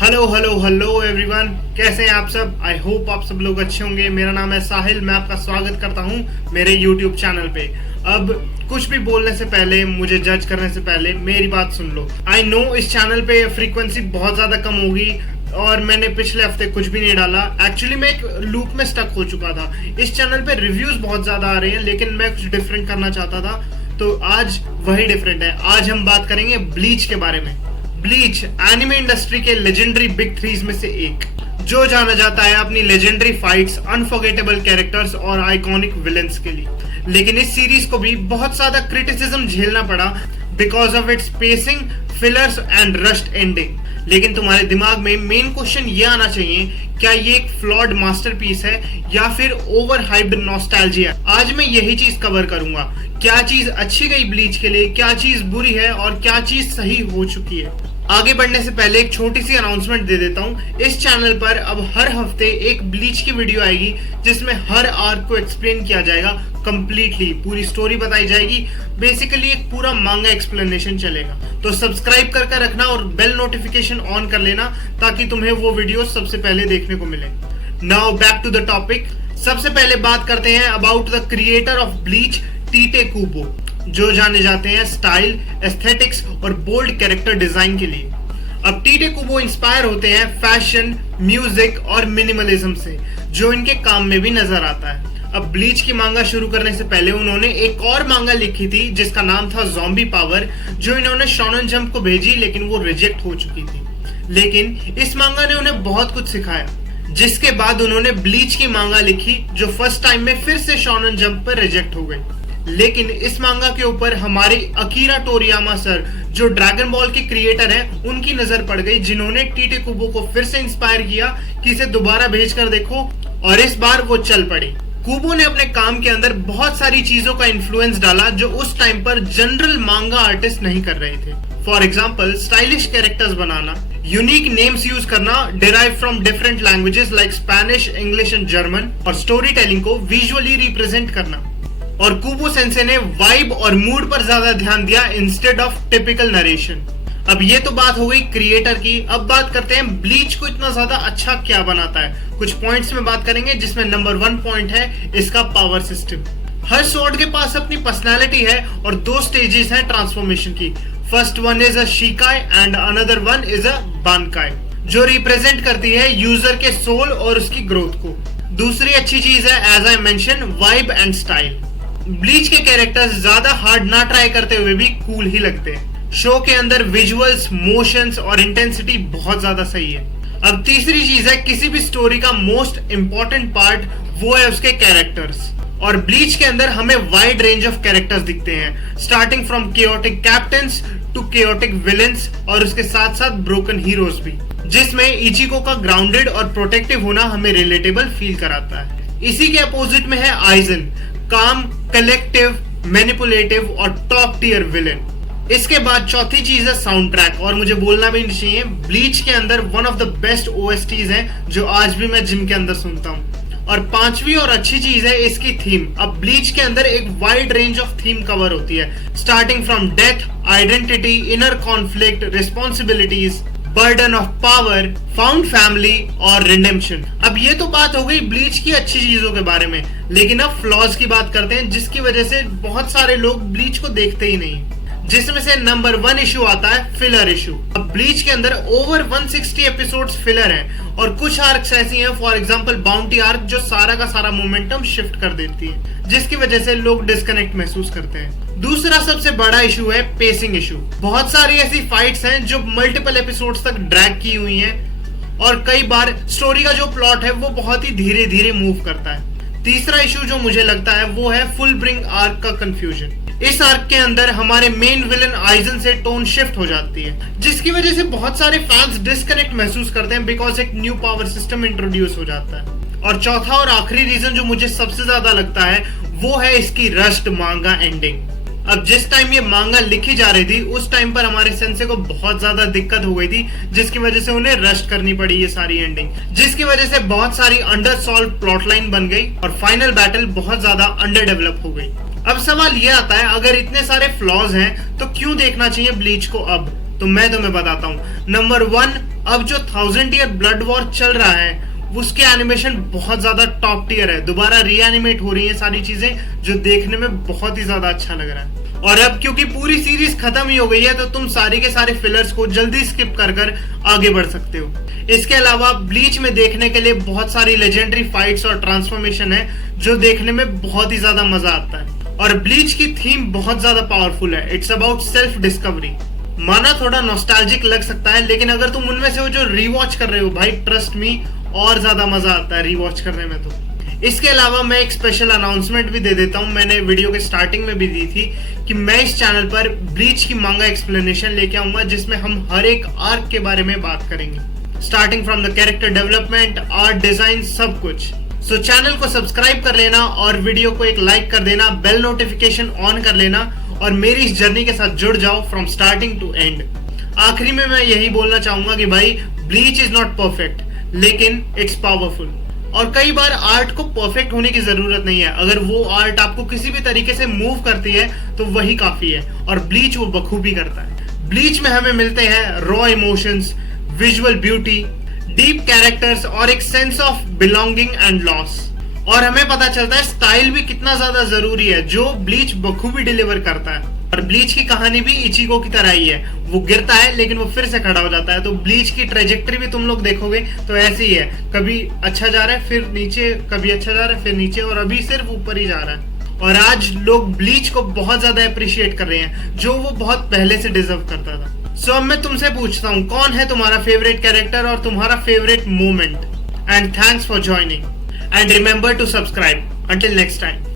Hello hello hello everyone, कैसे हैं आप सब। आई होप आप सब लोग अच्छे होंगे। मेरा नाम है साहिल, मैं आपका स्वागत करता हूं मेरे यूट्यूब चैनल पे। अब कुछ भी बोलने से पहले, मुझे जज करने से पहले मेरी बात सुन लो। आई नो इस चैनल पे फ्रीक्वेंसी बहुत ज़्यादा कम होगी और मैंने पिछले हफ्ते कुछ भी नहीं डाला। एक्चुअली मैं एक लूप में स्टक हो चुका था। इस चैनल पे रिव्यूज बहुत ज़्यादा आ रहे हैं, लेकिन मैं कुछ डिफरेंट करना चाहता था, तो आज वही डिफरेंट है। आज हम बात करेंगे ब्लीच के बारे में। ब्लीच एनिमे इंडस्ट्री के लेजेंडरी बिग थ्रीज में से एक, जो जाना जाता है अपनी लेजेंडरी फाइट्स, अनफॉरगेटेबल कैरेक्टर्स और आइकॉनिक विलेंस के लिए। लेकिन इस सीरीज को भी बहुत ज्यादा क्रिटिसिज्म झेलना पड़ा because of its pacing, fillers and rushed ending. लेकिन तुम्हारे दिमाग में मेन क्वेश्चन ये आना चाहिए, क्या ये एक फ्लॉड मास्टरपीस है या फिर ओवर हाइप्ड नॉस्टैल्जिया। आज मैं यही चीज कवर करूंगा। क्या चीज अच्छी गई ब्लीच के लिए, क्या चीज बुरी है और क्या चीज सही हो चुकी है। आगे बढ़ने से पहले एक छोटी सी अनाउंसमेंट दे देता हूँ। इस चैनल पर अब हर हफ्ते एक ब्लीच की वीडियो आएगी, जिसमें हर आर्क को एक्सप्लेन किया जाएगा कंप्लीटली, पूरी स्टोरी बताई जाएगी। बेसिकली एक पूरा मांगा एक्सप्लेनेशन चलेगा। तो सब्सक्राइब करके रखना और बेल नोटिफिकेशन ऑन कर लेना, ताकि तुम्हें वो वीडियो सबसे पहले देखने को मिले। Now back to the topic. सबसे पहले बात करते हैं about the creator of Bleach, Tite Kubo, जो जाने जाते हैं स्टाइल, एस्थेटिक्स और बोल्ड कैरेक्टर डिजाइन के लिए। अब टीटे कुबो इंस्पायर होते हैं फैशन, म्यूजिक और मिनिमलिज्म से, जो इनके काम में भी नजर आता है। अब ब्लीच की मांगा शुरू करने से पहले उन्होंने एक और मांगा लिखी थी, जिसका नाम था ज़ॉम्बी पावर, जो इन्होंने शोनन जंप को भेजी, लेकिन वो रिजेक्ट हो चुकी थी। लेकिन इस मांगा ने उन्हें बहुत कुछ सिखाया, जिसके बाद उन्होंने ब्लीच की मांगा लिखी, जो फर्स्ट टाइम में फिर से शोनन जंप पर रिजेक्ट हो गई। लेकिन इस मांगा के ऊपर हमारे अकीरा टोरियामा सर, जो ड्रैगन बॉल के क्रिएटर हैं, उनकी नजर पड़ गई, जिन्होंने टीटे कुबो को फिर से इंस्पायर किया कि इसे दोबारा भेज कर देखो, और इस बार वो चल पड़ी। कुबो ने अपने काम के अंदर बहुत सारी चीजों का इन्फ्लुएंस डाला, जो उस टाइम पर जनरल मांगा आर्टिस्ट नहीं कर रहे थे। फॉर एग्जाम्पल, स्टाइलिश कैरेक्टर्स बनाना, यूनिक नेम्स यूज करना derive from different languages like Spanish, English and German, और स्टोरी टेलिंग को विजुअली रिप्रेजेंट करना। और कुबो सेंसे ने वाइब और मूड पर ज्यादा ध्यान दिया इंस्टेड ऑफ टिपिकल नरेशन। अब ये तो बात हो गई क्रिएटर की। अब बात करते हैं ब्लीच को इतना ज्यादा अच्छा क्या बनाता है। कुछ पॉइंट्स में बात करेंगे, जिसमें नंबर 1 पॉइंट है इसका पावर सिस्टम। हर स्वॉर्ड के पास अपनी पर्सनैलिटी है और 2 स्टेजेस हैं ट्रांसफॉर्मेशन की। First one is a shikai and another one is a bankai, जो रिप्रेजेंट करती है यूजर के सोल और उसकी ग्रोथ को। दूसरी अच्छी चीज है, as I mention, vibe and style. Bleach के कैरेक्टर्स ज्यादा हार्ड ना ट्राई करते हुए भी कूल ही लगते हैं। शो के अंदर विजुअल्स, मोशंस और इंटेंसिटी बहुत ज्यादा सही है। अब तीसरी चीज है, किसी भी स्टोरी का मोस्ट इंपॉर्टेंट पार्ट, वो है उसके कैरेक्टर्स। और ब्लीच के अंदर हमें वाइड रेंज ऑफ कैरेक्टर्स दिखते हैं, starting from chaotic captains to chaotic villains, और उसके साथ साथ ब्रोकन हीरोज भी, जिसमें इचिको का ग्राउंडेड और प्रोटेक्टिव होना हमें रिलेटेबल फील कराता है। इसी के अपोजिट में है आइजन, काम, कलेक्टिव, मैनिपुलेटिव और टॉप टियर विलेन। इसके बाद चौथी चीज है साउंड ट्रैक, और मुझे बोलना भी नहीं चाहिए, ब्लीच के अंदर one of the best OSTs हैं, जो आज भी मैं जिम के अंदर सुनता हूँ। और पांचवी और अच्छी चीज है इसकी थीम। अब ब्लीच के अंदर एक wide range of theme cover होती है, starting from death, identity, inner conflict, responsibilities, burden of power, found family और रिडेम्पशन। अब ये तो बात हो गई ब्लीच की अच्छी चीजों के बारे में, लेकिन अब फ्लॉज की बात करते हैं, जिसकी वजह से बहुत सारे लोग ब्लीच को देखते ही नहीं, जिसमें से नंबर 1 इशू आता है फिलर इशू। अब ब्लीच के अंदर ओवर 160 एपिसोड्स फिलर हैं, और कुछ आर्क्स ऐसी हैं, फॉर एग्जांपल बाउंटी आर्क, जो सारा का सारा मोमेंटम शिफ्ट कर देती है, जिसकी वजह से लोग डिस्कनेक्ट महसूस करते हैं। दूसरा सबसे बड़ा इशू है पेसिंग इशू। बहुत सारी ऐसी फाइट्स हैं जो मल्टीपल एपिसोड्स तक ड्रैग की हुई हैं, और कई बार स्टोरी का जो प्लॉट है वो बहुत ही धीरे धीरे मूव करता है। तीसरा इशू जो मुझे लगता है वो है फुल ब्रिंग आर्क का कंफ्यूजन। इस आर्क के अंदर हमारे मेन विलन आइजन से टोन शिफ्ट हो जाती है, जिसकी वजह से बहुत सारे फैंस डिस्कनेक्ट महसूस करते हैं, बिकॉज एक न्यू पावर सिस्टम इंट्रोड्यूस हो जाता है। और चौथा और आखिरी रीजन जो मुझे सबसे ज्यादा लगता है, वो है इसकी रश्ड मांगा एंडिंग। अब जिस टाइम ये मांगा लिखी जा रही थी, उस टाइम पर हमारे सेंसे को बहुत ज्यादा दिक्कत हो गई थी, जिसकी वजह से उन्हें रश करनी पड़ी ये सारी एंडिंग, जिसकी वजह से बहुत सारी अंडर सॉल्व प्लॉट लाइन बन गई और फाइनल बैटल बहुत ज्यादा अंडर डेवलप हो गई। अब सवाल ये आता है, अगर इतने सारे फ्लॉज हैं तो क्यों देखना चाहिए ब्लीच को अब? तो मैं तुम्हें बताता हूँ। नंबर 1, अब जो 1000 ईयर ब्लड वॉर चल रहा है उसके एनिमेशन बहुत ज्यादा टॉप टियर है, दोबारा रीएनिमेट हो रही है सारी चीजें, जो देखने में बहुत ही ज्यादा अच्छा लग रहा है। और अब क्योंकि पूरी सीरीज खत्म ही हो गई है तो तुम सारे के सारे फिलर्स को जल्दी स्किप कर कर आगे बढ़ सकते हो। इसके अलावा ब्लीच में देखने के लिए बहुत सारी लेजेंडरी फाइट्स और ट्रांसफॉर्मेशन है जो देखने में बहुत ही ज्यादा मजा आता है। और ब्लीच की थीम बहुत ज्यादा पावरफुल है, इट्स अबाउट सेल्फ डिस्कवरी। माना थोड़ा नॉस्टैल्जिक लग सकता है, लेकिन अगर तुम उनमें से वो जो रीवॉच कर रहे हो भाई, ट्रस्ट मी और ज्यादा मजा आता है रीवॉच करने में। तो इसके अलावा मैं एक स्पेशल अनाउंसमेंट भी दे देता हूं, मैंने वीडियो के स्टार्टिंग में भी दी थी कि मैं इस चैनल पर ब्लीच की मांगा एक्सप्लेनेशन लेके आऊंगा जिसमें हम हर एक आर्क के बारे में बात करेंगे, starting from the character development, art design, सब कुछ। सो चैनल को सब्सक्राइब कर लेना और वीडियो को एक लाइक कर देना, बेल नोटिफिकेशन ऑन कर लेना और मेरी इस जर्नी के साथ जुड़ जाओ फ्रॉम स्टार्टिंग टू एंड। आखिरी में मैं यही बोलना चाहूंगा कि भाई ब्लीच इज नॉट परफेक्ट, लेकिन इट्स पावरफुल। और कई बार आर्ट को परफेक्ट होने की जरूरत नहीं है, अगर वो आर्ट आपको किसी भी तरीके से मूव करती है तो वही काफी है, और ब्लीच वो बखूबी करता है। ब्लीच में हमें मिलते हैं raw emotions, visual beauty, deep characters और एक sense of belonging and loss. और हमें पता चलता है स्टाइल भी कितना ज्यादा जरूरी है, जो ब्लीच बखूबी डिलीवर करता है। और ब्लीच की कहानी भी इचिगो की तरह ही है, वो गिरता है लेकिन वो फिर से खड़ा हो जाता है। तो ब्लीच की ट्रेजेक्टरी भी तुम लोग देखोगे तो ऐसी ही है, कभी अच्छा जा रहा है फिर नीचे, कभी अच्छा जा रहा है फिर नीचे, और अभी सिर्फ ऊपर ही जा रहा है। और आज लोग ब्लीच को बहुत ज्यादा अप्रिशिएट कर रहे हैं, जो वो बहुत पहले से डिजर्व करता था। सो अब मैं तुमसे पूछता हूँ, कौन है तुम्हारा फेवरेट कैरेक्टर और तुम्हारा favourite moment? And thanks for joining and remember to subscribe. Until next time.